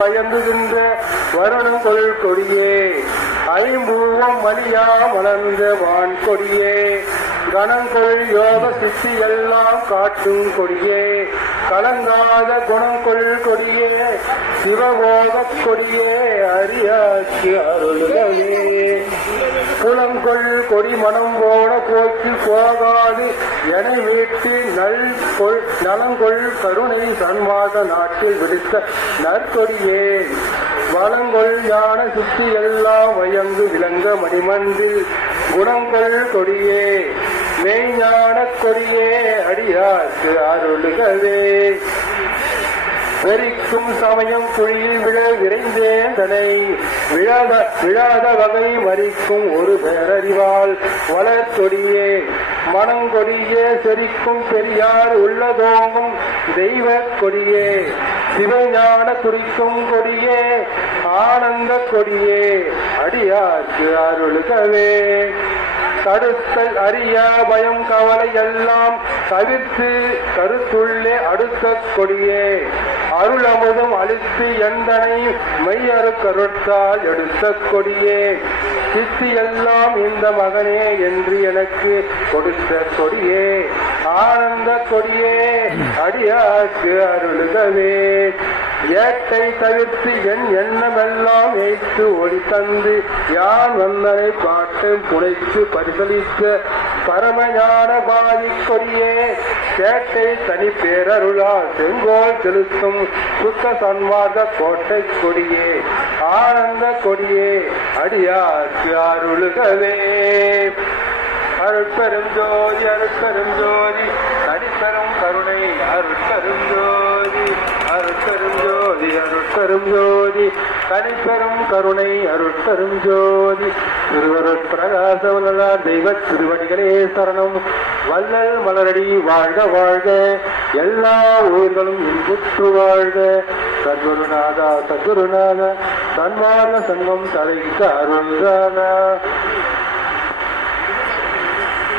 பயந்துகின்ற வருணம் கொள் கொடியே, ஐம்பூவம் மலியா மலர்ந்த வான் கொடியே, கணங்கொள் யோக சித்தி எல்லாம் காட்டும் கொடியே, கலங்காத குணங்கொள் கொடியே, சிவபோக கொடியே, அரியாக்கு அருள்களே. புலங்கொள் கொடி மனம் போன போக்கு போகாது என மீட்டு நலங்கொள் கருணை சன்மாத நாட்டில் விடுத்த நற்கொடியே, வளங்கொள் ஞான சுத்தி எல்லாம் வயங்கு விளங்க மணிமந்தில் குணங்கொள் கொடியே, மெய்ஞான கொடியே, அடியார்க்கு அருள்களே. வெறிக்கும் சமயம் குழியில் விழ விரைந்தேன் தனை விழாத வகை மறிக்கும் ஒரு பேரறிவால் வளர்கொடியே, மனங்கொடியே, செறிக்கும் பெரியார் உள்ளதோங்கும் தெய்வ கொடியே, சிவஞான குறிக்கும் கொடியே, ஆனந்த கொடியே, அடியார்க்கு அருள்களே. தடுத்தல் அறியா பயம் கவலை எல்லாம் தவிர்த்து கருத்துள்ளே அடுத்த கொடியே, அருளமுதும் அளித்து எந்தனை மெய்யறு கருத்தால் எடுத்த கொடியே, சித்தி எல்லாம் இந்த மகனே என்று எனக்கு கொடுத்த கொடியே, ஆனந்த கொடியே, அடியார்க்கு அருள்களே. ஏட்டை தவிர்த்து என் எண்ணமெல்லாம் ஏற்று ஒளி தந்து யான் வந்தனை பாட்டு புனைத்து பரிசலித்த பரமஞான பாதி கொடியே, கேட்டை தனி பேரருளால் செங்கோல் செலுத்தும் சுத்த சன்மார்க்க கோட்டை கொடியே, ஆனந்த கொடியே, அடியார்க்கு அருள்களே. அருட்பெரும் ஜோதி அருட்பெரும் ஜோதி தனிப்பெரும் கருணை அருட்பெரும் ஜோதி, அருட்பெரும் ஜோதி அருட்பெரும் ஜோதி தனிப்பெரும் கருணை அருட்பெரும் ஜோதி. திருவருட் பிரகாசவல்லார் தெய்வ திருவடிகளே சரணம். வள்ளல் மலரடி வாழ்க வாழ்க, எல்லா உயிர்களும் இன்புற்று வாழ்க. சத்குருநாதா சத்குருநாதா, சன்மார்க்க சங்கம் தலைக்க அருள்தானா.